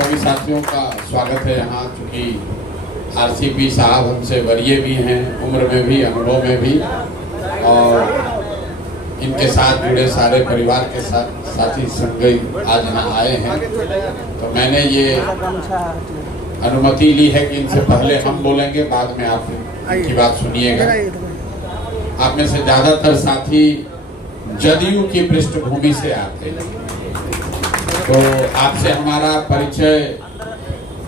सभी साथियों का स्वागत है यहाँ। चूँकि आरसीपी साहब हमसे वरीय भी हैं, उम्र में भी, अनुभव में भी, और इनके साथ जुड़े सारे परिवार के साथी संगी आज यहाँ आए हैं। तो मैंने ये अनुमति ली है कि इनसे पहले हम बोलेंगे, बाद में आप इनकी बात सुनिएगा। आप में से ज़्यादातर साथी जदयू की पृष्ठभूमि से आते हैं, तो आपसे हमारा परिचय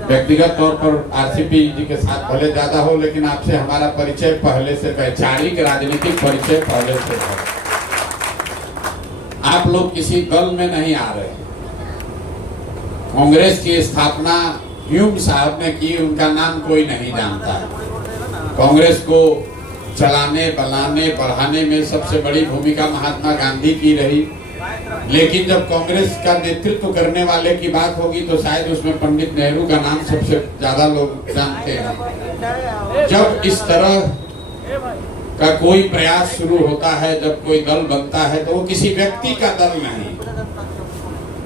व्यक्तिगत तौर पर आरसीपी जी के साथ भले ज्यादा हो, लेकिन आपसे हमारा परिचय पहले से, वैचारिक राजनीतिक परिचय पहले से है। आप लोग किसी दल में नहीं आ रहे। कांग्रेस की स्थापना ह्यूम साहब ने की, उनका नाम कोई नहीं जानता है। कांग्रेस को चलाने, बनाने, बढ़ाने में सबसे बड़ी भूमिका महात्मा गांधी की रही, लेकिन जब कांग्रेस का नेतृत्व करने वाले की बात होगी तो शायद उसमें पंडित नेहरू का नाम सबसे ज्यादा लोग जानते हैं। जब इस तरह का कोई प्रयास शुरू होता है, जब कोई दल बनता है, तो वो किसी व्यक्ति का दल नहीं,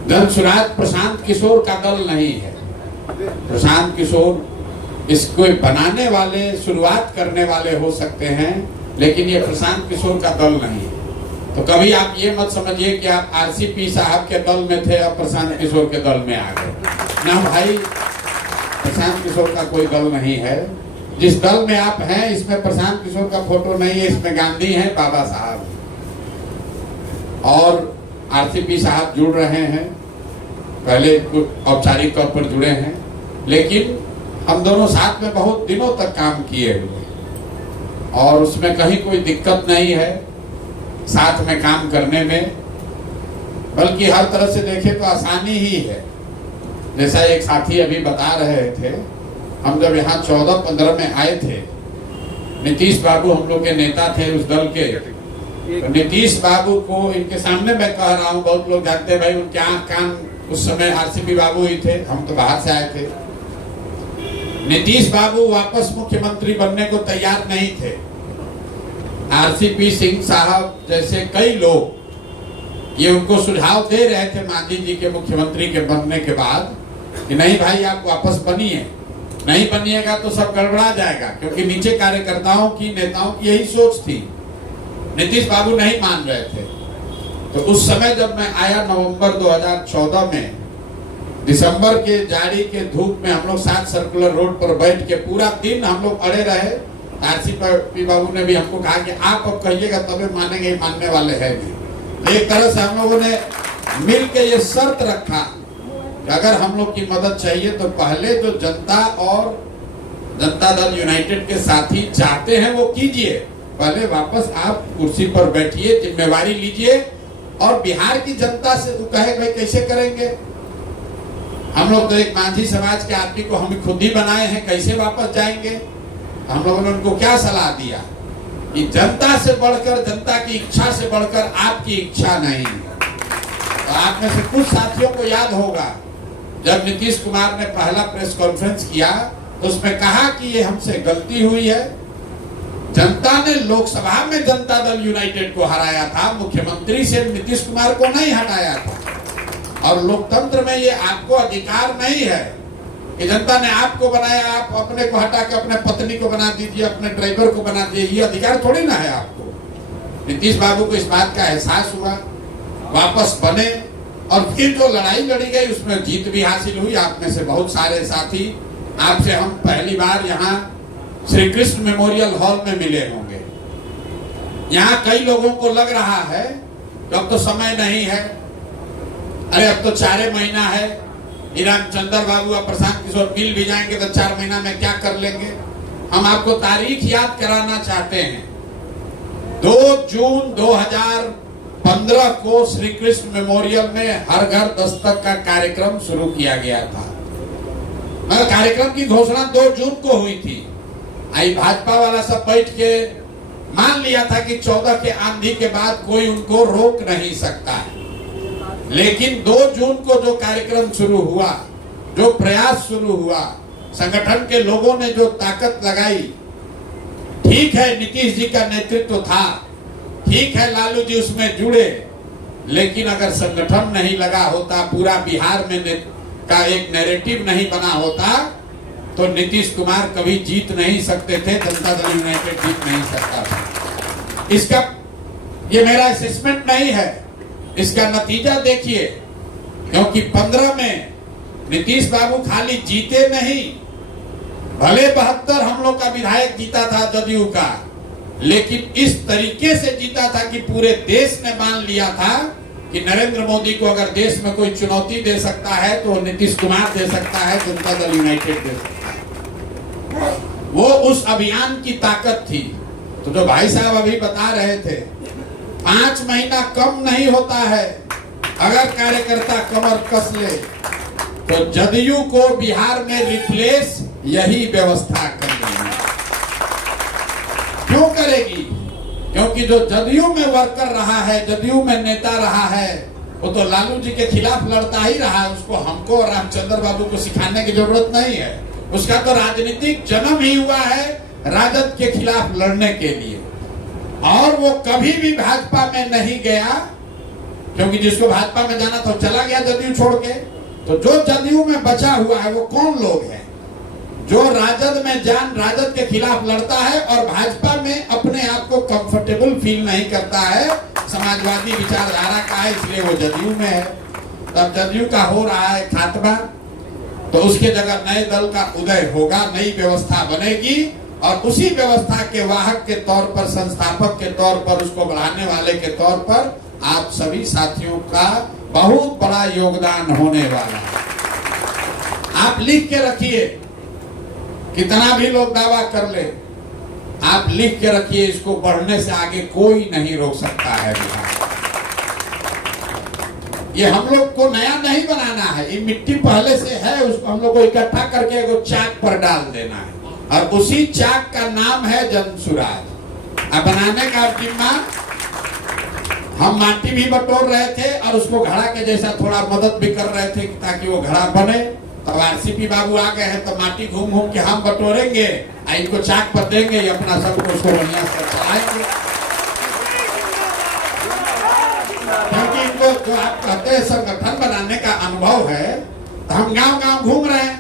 जनसुराज प्रशांत किशोर का दल नहीं है। प्रशांत किशोर इसको बनाने वाले, शुरुआत करने वाले हो सकते हैं, लेकिन ये प्रशांत किशोर का दल नहीं है। तो कभी आप ये मत समझिए कि आप आरसीपी साहब के दल में थे और प्रशांत किशोर के दल में आ गए। ना भाई, प्रशांत किशोर का कोई दल नहीं है। जिस दल में आप हैं, इसमें प्रशांत किशोर का फोटो नहीं है, इसमें गांधी है, बाबा साहब, और आरसीपी साहब जुड़ रहे हैं। पहले औपचारिक तौर पर जुड़े हैं, लेकिन हम दोनों साथ में बहुत दिनों तक काम किए हुए, और उसमें कहीं कोई दिक्कत नहीं है साथ में काम करने में, बल्कि हर तरह से देखें तो आसानी ही है। जैसा एक साथी अभी बता रहे थे, हम जब यहाँ 14-15 में आए थे, नीतीश बाबू हम लोग के नेता थे उस दल के। तो नीतीश बाबू को इनके सामने मैं कह रहा हूँ, बहुत लोग जानते हैं भाई, उनके आंख कान उस समय आरसीपी बाबू ही थे, हम तो बाहर से आए थे। नीतीश बाबू वापस मुख्यमंत्री बनने को तैयार नहीं थे। आरसीपी सिंह साहब जैसे कई लोग ये उनको सुझाव दे रहे थे मांझी जी के मुख्यमंत्री के बनने के बाद कि नहीं भाई, आप वापस बनिए, नहीं बनिएगा तो सब गड़बड़ा जाएगा, क्योंकि नीचे कार्यकर्ताओं की, नेताओं की यही सोच थी। नीतीश बाबू नहीं मान रहे थे। तो उस समय जब मैं आया नवंबर 2014 में, दिसंबर के जाड़ी के धूप में हम लोग 7 सर्कुलर रोड पर बैठ के पूरा दिन हम लोग अड़े रहे। आरसीपी बाबू ने भी हमको कहा कि आप अब कहिएगा तभी मानेंगे, मानने वाले हैं नहीं। एक तरह से हम लोगों ने मिल के ये शर्त रखा कि अगर हम लोग की मदद चाहिए तो पहले जो जनता और जनता दल यूनाइटेड के साथी चाहते हैं वो कीजिए, पहले वापस आप कुर्सी पर बैठिए, जिम्मेवारी लीजिए, और बिहार की जनता से तो कहे भाई कैसे करेंगे, हम लोग तो एक मांझी समाज के आदमी को हम खुद ही बनाए हैं, कैसे वापस जाएंगे। हम लोगों ने उनको क्या सलाह दिया कि जनता से बढ़कर, जनता की इच्छा से बढ़कर आपकी इच्छा नहीं है। तो आप में से कुछ साथियों को याद होगा, जब नीतीश कुमार ने पहला प्रेस कॉन्फ्रेंस किया तो उसमें कहा कि ये हमसे गलती हुई है। जनता ने लोकसभा में जनता दल यूनाइटेड को हराया था, मुख्यमंत्री से नीतीश कुमार को नहीं हटाया था। और लोकतंत्र में ये आपको अधिकार नहीं है कि जनता ने आपको बनाया, आप अपने को हटा के अपने पत्नी को बना दीजिए, अपने ड्राइवर को बना दीजिए, ये अधिकार थोड़ी ना है आपको। नीतीश बाबू को इस बात का एहसास हुआ, वापस बने, और फिर जो लड़ाई लड़ी गई उसमें जीत भी हासिल हुई। आप में से बहुत सारे साथी, आपसे हम पहली बार यहाँ श्री कृष्ण मेमोरियल हॉल में मिले होंगे। यहाँ कई लोगों को लग रहा है कि अब तो समय नहीं है, अरे अब तो 4 महीना है, रामचंद्र बाबू और प्रशांत किशोर मिल भी जाएंगे तो 4 महीना में क्या कर लेंगे। हम आपको तारीख याद कराना चाहते हैं। 2 जून 2015 को श्री कृष्ण मेमोरियल में हर घर दस्तक का कार्यक्रम शुरू किया गया था। मगर कार्यक्रम की घोषणा 2 जून को हुई थी। आई भाजपा वाला सब बैठ के मान लिया था कि 14 के आंधी के बाद कोई उनको रोक नहीं सकता है। लेकिन 2 जून को जो कार्यक्रम शुरू हुआ, जो प्रयास शुरू हुआ, संगठन के लोगों ने जो ताकत लगाई, ठीक है नीतीश जी का नेतृत्व था, ठीक है लालू जी उसमें जुड़े, लेकिन अगर संगठन नहीं लगा होता, पूरा बिहार में का एक नैरेटिव नहीं बना होता तो नीतीश कुमार कभी जीत नहीं सकते थे, जनता दल यूनाइटेड जीत नहीं सकता था। इसका ये मेरा असेसमेंट नहीं है, इसका नतीजा देखिए, क्योंकि 15 में नीतीश बाबू खाली जीते नहीं, भले 72 हम लोग का विधायक जीता था जदयू का, लेकिन इस तरीके से जीता था कि पूरे देश ने मान लिया था कि नरेंद्र मोदी को अगर देश में कोई चुनौती दे सकता है तो नीतीश कुमार दे सकता है, जनता दल यूनाइटेड दे सकता है। वो उस अभियान की ताकत थी। तो जो भाई साहब अभी बता रहे थे, 5 महीना कम नहीं होता है अगर कार्यकर्ता कमर कस ले, तो जदयू को बिहार में रिप्लेस यही व्यवस्था करेगी। क्यों करेगी? क्योंकि जो जदयू में वर्कर रहा है, जदयू में नेता रहा है, वो तो लालू जी के खिलाफ लड़ता ही रहा है। उसको हमको और रामचंद्र बाबू को सिखाने की जरूरत नहीं है। उसका तो राजनीतिक जन्म ही हुआ है राजद के खिलाफ लड़ने के लिए, और वो कभी भी भाजपा में नहीं गया, क्योंकि जिसको भाजपा में जाना था चला गया जदयू छोड़ के। तो जो जदयू में बचा हुआ है वो कौन लोग हैं जो राजद में राजद के खिलाफ लड़ता है और भाजपा में अपने आप को कंफर्टेबल फील नहीं करता है, समाजवादी विचारधारा का है, इसलिए वो जदयू में है। तब जदयू का हो रहा है खात्मा, तो उसके जगह नए दल का उदय होगा, नई व्यवस्था बनेगी, और उसी व्यवस्था के वाहक के तौर पर, संस्थापक के तौर पर, उसको बढ़ाने वाले के तौर पर आप सभी साथियों का बहुत बड़ा योगदान होने वाला है। आप लिख के रखिए, कितना भी लोग दावा कर ले, आप लिख के रखिए, इसको बढ़ने से आगे कोई नहीं रोक सकता है बिहार। ये हम लोग को नया नहीं बनाना है, ये मिट्टी पहले से है, उसको हम लोग को इकट्ठा करके एगो चाक पर डाल देना है, और उसी चाक का नाम है जनसुराज। अब बनाने का जिम्मा, हम माटी भी बटोर रहे थे और उसको घड़ा के जैसा थोड़ा मदद भी कर रहे थे ताकि वो घड़ा बने। तब आरसीपी बाबू आ गए हैं, तो माटी घूम घूम के हम बटोरेंगे, इनको चाक पर देंगे, ये अपना सबको उसको बढ़िया से चलाएंगे। क्योंकि इनको जो आप कहते हैं संगठन बनाने का अनुभव है, तो हम गांव गांव घूम रहे हैं,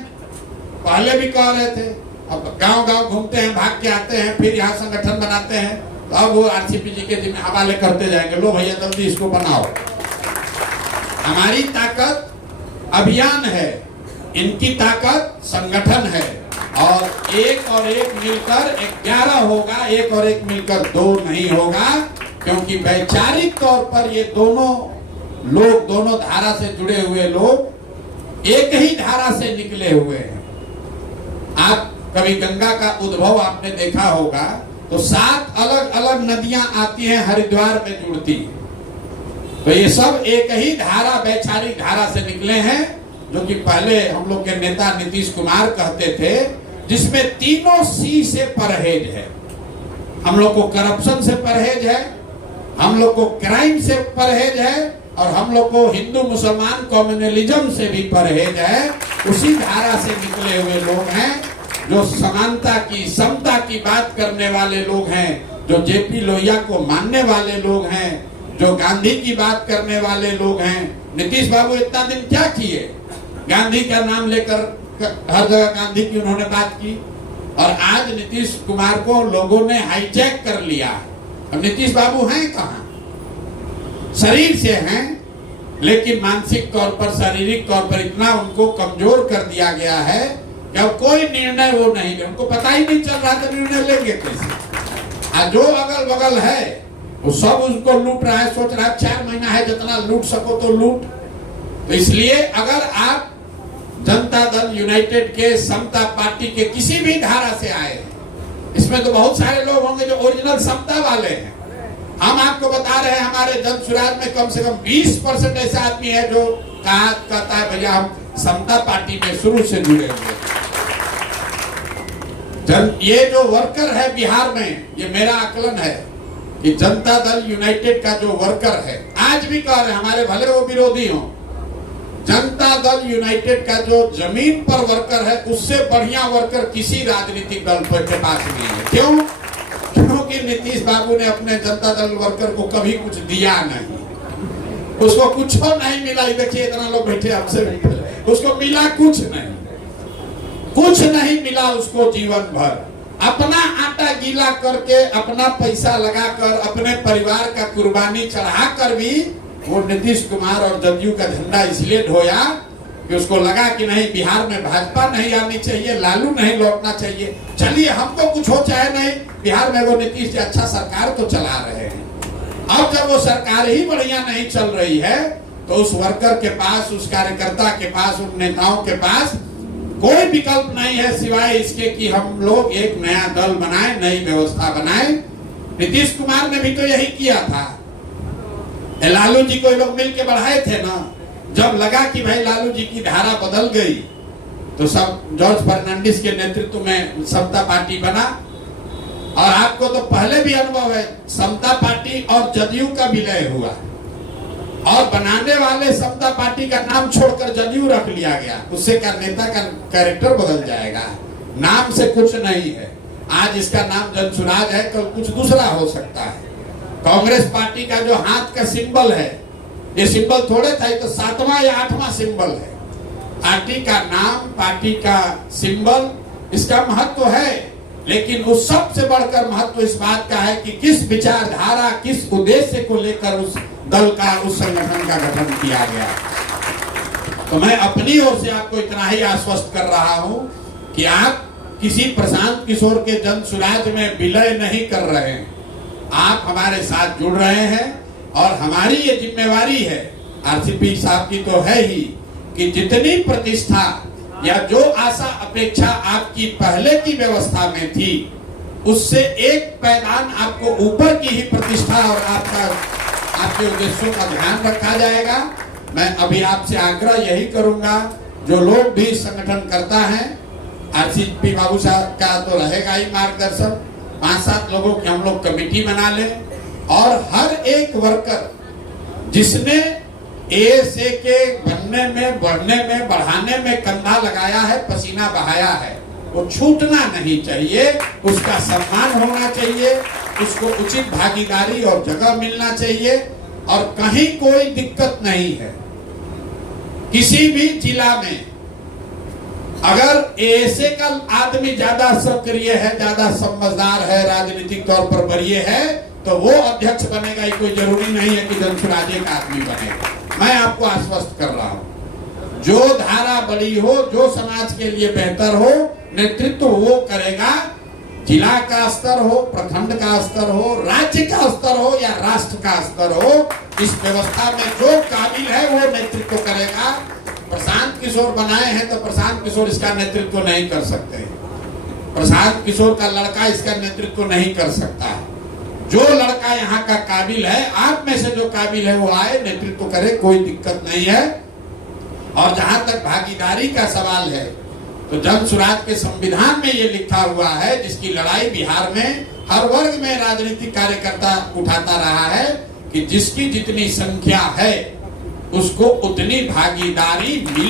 पहले भी कह रहे थे, अब गांव गांव घूमते हैं, भाग के आते हैं, फिर यहाँ संगठन बनाते हैं, तो अब वो आरसीपी जी के जिम्मे हवाले करते जाएंगे, लो भैया जल्दी इसको बनाओ। हमारी ताकत अभियान है, इनकी ताकत संगठन है, और एक मिलकर 11 होगा, एक और एक मिलकर 2 नहीं होगा, क्योंकि वैचारिक तौर पर ये दोनों लोग, दोनों धारा से जुड़े हुए लोग एक ही धारा से निकले हुए हैं। आप कभी गंगा का उद्भव आपने देखा होगा, तो 7 अलग अलग नदियां आती हैं, हरिद्वार में जुड़ती, तो ये सब एक ही धारा, वैचारिक धारा से निकले हैं, जो कि पहले हम लोग के नेता नीतीश कुमार कहते थे, जिसमें तीनों सी से परहेज है। हम लोग को करप्शन से परहेज है, हम लोग को क्राइम से परहेज है, और हम लोग को हिंदू मुसलमान कम्युनलिज्म से भी परहेज है। उसी धारा से निकले हुए लोग हैं, जो समानता की, समता की बात करने वाले लोग हैं, जो जेपी लोहिया को मानने वाले लोग हैं, जो गांधी की बात करने वाले लोग हैं। नीतीश बाबू इतना दिन क्या किए? गांधी का नाम लेकर हर जगह गांधी की उन्होंने बात की, और आज नीतीश कुमार को लोगों ने हाईजैक कर लिया। अब नीतीश बाबू हैं कहाँ? शरीर से हैं, लेकिन मानसिक तौर पर, शारीरिक तौर पर इतना उनको कमजोर कर दिया गया है कि अब कोई निर्णय वो नहीं ले, उनको पता ही नहीं चल रहा था निर्णय लेंगे कैसे। आज जो अगल बगल है वो सब उसको लूट रहा है, सोच रहा है 4 महीना है, जितना लूट सको तो लूट। तो इसलिए अगर आप जनता दल यूनाइटेड के, समता पार्टी के किसी भी धारा से आए, इसमें तो बहुत सारे लोग होंगे जो ओरिजिनल समता वाले हैं। हम आपको बता रहे हैं, हमारे जनसुराज में कम से कम 20% ऐसा आदमी है जो कहता है भैया हम समता पार्टी में शुरू से जुड़े हुए। ये जो वर्कर है बिहार में, ये मेरा आकलन है कि जनता दल यूनाइटेड का जो वर्कर है, आज भी कह रहे हैं, हमारे भले वो विरोधी हो, जनता दल यूनाइटेड का जो जमीन पर वर्कर है, उससे बढ़िया वर्कर किसी राजनीतिक दल के पास नहीं है। क्यों? क्योंकि नीतीश बाबू ने अपने जनता दल वर्कर को कभी कुछ दिया नहीं, उसको कुछ नहीं मिला। देखिए इतना लोग बैठे, हमसे उसको मिला कुछ नहीं, कुछ नहीं मिला उसको जीवन भर। अपना आटा गीला करके, अपना पैसा लगाकर, अपने परिवार का कुर्बानी चढ़ाकर भी वो नीतीश कुमार और जदयू का झंडा इसलिए ढोया कि उसको लगा कि नहीं, बिहार में भाजपा नहीं आनी चाहिए, लालू नहीं लौटना चाहिए। चलिए हमको कुछ हो चाहे नहीं, बिहार में वो नीतीश जी अच्छा सरकार तो चला रहे हैं। अब जब वो सरकार ही बढ़िया नहीं चल रही है तो उस वर्कर के पास, उस कार्यकर्ता के पास, उन नेताओं के पास कोई विकल्प नहीं है सिवाय इसके कि हम लोग एक नया दल बनाए, नई व्यवस्था बनाए। नीतीश कुमार ने भी तो यही किया था। लालू जी को लोग मिलकर बढ़ाए थे ना। जब लगा कि भाई लालू जी की धारा बदल गई तो सब जॉर्ज फर्नांडिस के नेतृत्व में समता पार्टी बना। और आपको तो पहले भी अनुभव है, समता पार्टी और जदयू का विलय हुआ और बनाने वाले समता पार्टी का नाम छोड़कर जदयू रख लिया गया। उससे क्या नेता का कैरेक्टर बदल जाएगा? नाम से कुछ नहीं है। आज इसका नाम जनसुराज है, कल कुछ दूसरा हो सकता है। कांग्रेस पार्टी का जो हाथ का सिंबल है, ये सिंबल थोड़े था, तो 7वां या 8वां सिंबल है। पार्टी का नाम, पार्टी का सिंबल, इसका महत्व है, लेकिन उस सबसे बढ़कर महत्व इस बात का है कि किस विचारधारा, किस उद्देश्य को लेकर उस दल का, उस संगठन का गठन किया गया। तो मैं अपनी ओर से आपको इतना ही आश्वस्त कर रहा हूं कि आप किसी प्रशांत किशोर के जन सुराज में विलय नहीं कर रहे हैं। आप हमारे साथ जुड़ रहे हैं और हमारी ये जिम्मेवारी है, आरसीपी साहब की तो है ही, कि जितनी प्रतिष्ठा या जो आशा अपेक्षा आपकी पहले की व्यवस्था में थी, उससे एक पैमाना आपको ऊपर की ही प्रतिष्ठा और आपके उद्देश्यों का ध्यान रखा जाएगा। मैं अभी आपसे आग्रह यही करूंगा, जो लोग भी संगठन करता है, आरसीपी बाबू साहब का तो रहेगा ही मार्गदर्शन, 5-7 लोगों की हम लोग कमेटी बना लें और हर एक वर्कर जिसने एएसए के बनने में, बढ़ने में, बढ़ाने में कंधा लगाया है, पसीना बहाया है, वो छूटना नहीं चाहिए। उसका सम्मान होना चाहिए, उसको उचित भागीदारी और जगह मिलना चाहिए और कहीं कोई दिक्कत नहीं है। किसी भी जिला में अगर एएसए का आदमी ज्यादा सक्रिय है, ज्यादा समझदार है, राजनीतिक तौर पर वरीय है, तो वो अध्यक्ष बनेगा। ये कोई जरूरी नहीं है कि जनसुराजे का आदमी बनेगा। मैं आपको आश्वस्त कर रहा हूं, जो धारा बड़ी हो, जो समाज के लिए बेहतर हो, नेतृत्व वो करेगा। जिला का स्तर हो, प्रखंड का स्तर हो, राज्य का स्तर हो या राष्ट्र का स्तर हो, इस व्यवस्था में जो काबिल है वो नेतृत्व करेगा। प्रशांत किशोर बनाए हैं तो प्रशांत किशोर इसका नेतृत्व नहीं कर सकते, प्रशांत किशोर का लड़का इसका नेतृत्व नहीं कर सकता। जो लड़का यहाँ का काबिल है, आप में से जो काबिल है वो आए, नेतृत्व करे, कोई दिक्कत नहीं है। और जहां तक भागीदारी का सवाल है तो जन सुराज के संविधान में ये लिखा हुआ है, जिसकी लड़ाई बिहार में हर वर्ग में राजनीतिक कार्यकर्ता उठाता रहा है, कि जिसकी जितनी संख्या है उसको उतनी भागीदारी मिले।